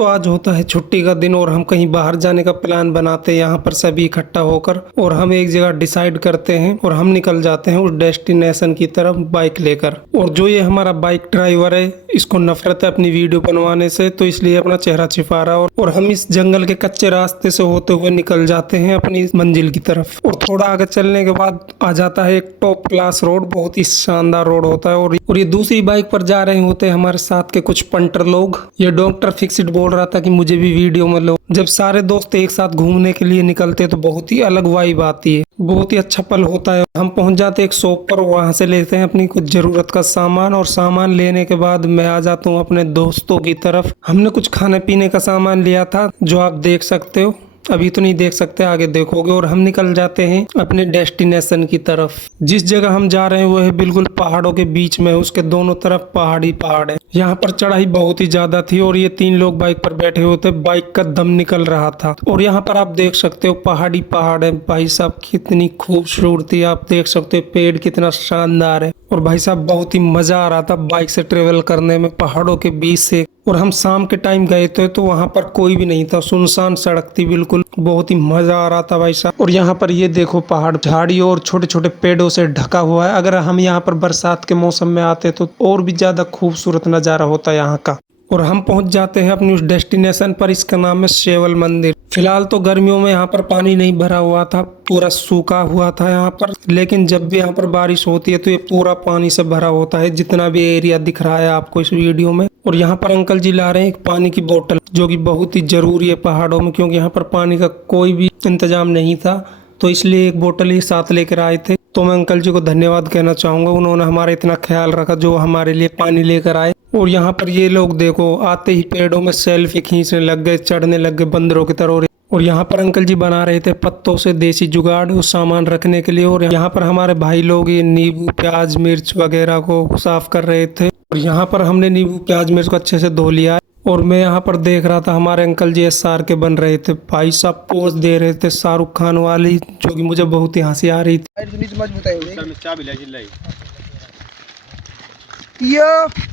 दोस्तों आज होता है छुट्टी का दिन और हम कहीं बाहर जाने का प्लान बनाते हैं यहाँ पर सभी इकट्ठा होकर और हम एक जगह डिसाइड करते हैं और हम निकल जाते हैं उस डेस्टिनेशन की तरफ बाइक लेकर। और जो ये हमारा बाइक ड्राइवर है इसको नफरत है अपनी वीडियो बनवाने से, तो इसलिए अपना चेहरा छिपा रहा है और हम इस जंगल के कच्चे रास्ते से होते हुए निकल जाते हैं अपनी मंजिल की तरफ। और थोड़ा आगे चलने के बाद आ जाता है एक टॉप क्लास रोड, बहुत ही शानदार रोड होता है। और ये दूसरी बाइक पर जा रहे होते हैं हमारे साथ के कुछ पंटर लोग। ये डॉक्टर फिक्सिट बोल रहा था कि मुझे भी वीडियो में लो। जब सारे दोस्त एक साथ घूमने के लिए निकलते तो बहुत ही अलग वाइब आती है, बहुत ही अच्छा पल होता है। हम पहुंच जाते एक शॉप पर, वहां से लेते हैं अपनी कुछ जरूरत का सामान और सामान लेने के बाद मैं आ जाता हूँ अपने दोस्तों की तरफ। हमने कुछ खाने पीने का सामान लिया था जो आप देख सकते हो, अभी तो नहीं देख सकते आगे देखोगे। और हम निकल जाते हैं अपने डेस्टिनेशन की तरफ। जिस जगह हम जा रहे हैं वो है बिल्कुल पहाड़ों के बीच में, उसके दोनों तरफ पहाड़ी पहाड़ है। यहाँ पर चढ़ाई बहुत ही ज्यादा थी और ये 3 लोग बाइक पर बैठे हुए थे, बाइक का दम निकल रहा था। और यहाँ पर आप देख सकते हो पहाड़ी पहाड़ है, भाई साहब कितनी खूबसूरती आप देख सकते हो, पेड़ कितना शानदार है। और भाई साहब बहुत ही मजा आ रहा था बाइक से ट्रेवल करने में पहाड़ों के बीच से। और हम शाम के टाइम गए थे तो वहां पर कोई भी नहीं था, सुनसान सड़क थी बिल्कुल, बहुत ही मजा आ रहा था भाई साहब। और यहाँ पर ये देखो पहाड़ झाड़ी और छोटे छोटे पेड़ों से ढका हुआ है। अगर हम यहाँ पर बरसात के मौसम में आते तो और भी ज्यादा खूबसूरत नजारा होता यहाँ का। और हम पहुंच जाते हैं अपनी उस डेस्टिनेशन पर, इसका नाम है शेवल मंदिर। फिलहाल तो गर्मियों में यहाँ पर पानी नहीं भरा हुआ था, पूरा सूखा हुआ था यहाँ पर, लेकिन जब भी यहाँ पर बारिश होती है तो ये पूरा पानी से भरा होता है, जितना भी एरिया दिख रहा है आपको इस वीडियो में। और यहाँ पर अंकल जी ला रहे हैं एक पानी की बोतल, जो कि बहुत ही जरूरी है पहाड़ों में, क्योंकि यहाँ पर पानी का कोई भी इंतजाम नहीं था, तो इसलिए एक बोतल ही साथ लेकर आए थे। तो मैं अंकल जी को धन्यवाद कहना चाहूंगा, उन्होंने हमारा इतना ख्याल रखा, जो हमारे लिए पानी लेकर आए। और यहाँ पर ये लोग देखो आते ही पेड़ों में सेल्फी खींचने लग गए, चढ़ने लग गए बंदरों की तरह। और यहाँ पर अंकल जी बना रहे थे पत्तों से देसी जुगाड़ उस सामान रखने के लिए। और यहाँ पर हमारे भाई लोग ये नींबू प्याज मिर्च वगैरह को साफ कर रहे थे। और यहाँ पर हमने नींबू प्याज मिर्च को अच्छे से धो लिया है। और मैं यहाँ पर देख रहा था हमारे अंकल जी SR के बन रहे थे, भाई साहब पोज दे रहे थे शाहरुख खान वाली, जो कि मुझे बहुत ही हंसी आ रही थी।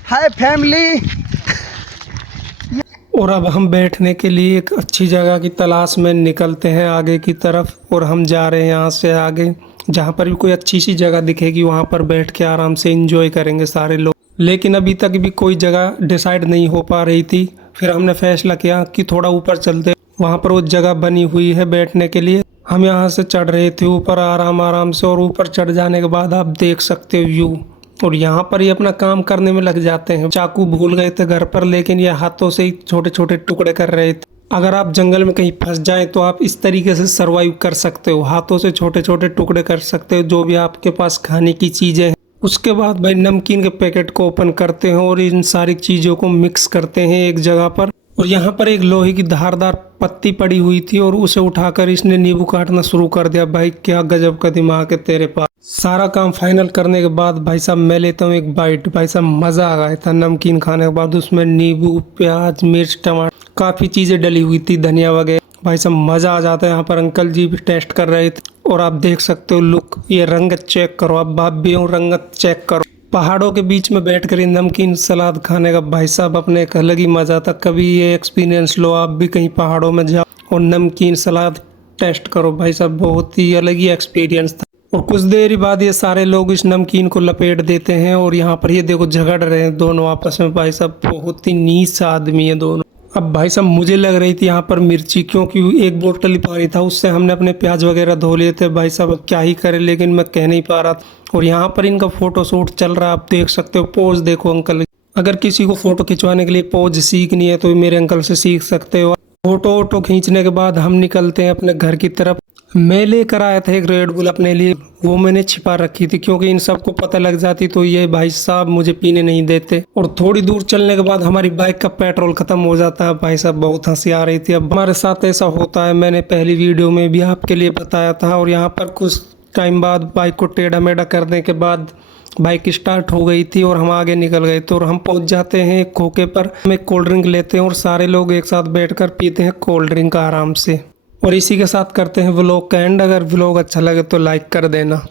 हाय फैमिली। और अब हम बैठने के लिए एक अच्छी जगह की तलाश में निकलते हैं आगे की तरफ। और हम जा रहे हैं यहाँ से आगे, जहाँ पर भी कोई अच्छी सी जगह दिखेगी वहाँ पर बैठ के आराम से एंजॉय करेंगे सारे लोग। लेकिन अभी तक भी कोई जगह डिसाइड नहीं हो पा रही थी। फिर हमने फैसला किया कि थोड़ा ऊपर चलते, वहाँ पर वो जगह बनी हुई है बैठने के लिए। हम यहाँ से चढ़ रहे थे ऊपर आराम से, और ऊपर चढ़ जाने के बाद आप देख सकते हो व्यू। और यहाँ पर ये अपना काम करने में लग जाते हैं। चाकू भूल गए थे घर पर, लेकिन ये हाथों से ही छोटे छोटे टुकड़े कर रहे थे। अगर आप जंगल में कहीं फंस जाएं तो आप इस तरीके से सरवाइव कर सकते हो, हाथों से छोटे छोटे टुकड़े कर सकते हो जो भी आपके पास खाने की चीजें हैं। उसके बाद भाई नमकीन के पैकेट को ओपन करते हैं और इन सारी चीजों को मिक्स करते हैं एक जगह पर। और यहाँ पर एक लोहे की धारदार पत्ती पड़ी हुई थी और उसे उठाकर इसने नींबू काटना शुरू कर दिया। भाई क्या गजब का दिमाग है तेरे पास। सारा काम फाइनल करने के बाद भाई साहब मैं लेता हूँ एक बाइट। भाई साहब मजा आ गया था नमकीन खाने के बाद, उसमें नींबू प्याज मिर्च टमाटर काफी चीजें डली हुई थी, धनिया वगैरह। भाई साहब मजा आ जाता है। यहाँ पर अंकल जी भी टेस्ट कर रहे थे और आप देख सकते हो लुक, ये रंगत चेक करो, आप बाप भी हो रंगत चेक करो। पहाड़ों के बीच में बैठकर नमकीन सलाद खाने का भाई साहब अपने एक अलग ही मजा था। कभी ये एक्सपीरियंस लो, आप भी कहीं पहाड़ों में जाओ और नमकीन सलाद टेस्ट करो, भाई साहब बहुत ही अलग ही एक्सपीरियंस था। और कुछ देर बाद ये सारे लोग इस नमकीन को लपेट देते हैं और यहाँ पर ये देखो झगड़ रहे हैं दोनों आपस में। भाई साहब बहुत ही नीच आदमी है दोनों। अब भाई साहब मुझे लग रही थी यहाँ पर मिर्ची, क्योंकि एक बोतल ही पानी था, उससे हमने अपने प्याज वगैरह धो लिए थे। भाई साहब अब क्या ही करे, लेकिन मैं कह नहीं पा रहा था। और यहाँ पर इनका फोटो शूट चल रहा है, आप देख सकते हो। पोज देखो अंकल, अगर किसी को फोटो खिंचवाने के लिए पोज सीखनी है तो मेरे अंकल से सीख सकते हो। फोटो वोटो खींचने के बाद हम निकलते हैं अपने घर की तरफ। मैं लेकर आया था एक रेड बुल अपने लिए, वो मैंने छिपा रखी थी क्योंकि इन सबको पता लग जाती तो ये भाई साहब मुझे पीने नहीं देते। और थोड़ी दूर चलने के बाद हमारी बाइक का पेट्रोल खत्म हो जाता है। भाई साहब बहुत हंसी आ रही थी। अब हमारे साथ ऐसा होता है, मैंने पहली वीडियो में भी आपके लिए बताया था। और यहाँ पर कुछ टाइम बाद बाइक को टेढ़ा मेढ़ा करने के बाद बाइक स्टार्ट हो गई थी और हम आगे निकल गए थे। और हम पहुंच जाते हैं एक खोखे पर, हम एक कोल्ड ड्रिंक लेते हैं और सारे लोग एक साथ बैठकर पीते हैं कोल्ड ड्रिंक आराम से। और इसी के साथ करते हैं व्लॉग का एंड। अगर व्लॉग अच्छा लगे तो लाइक कर देना।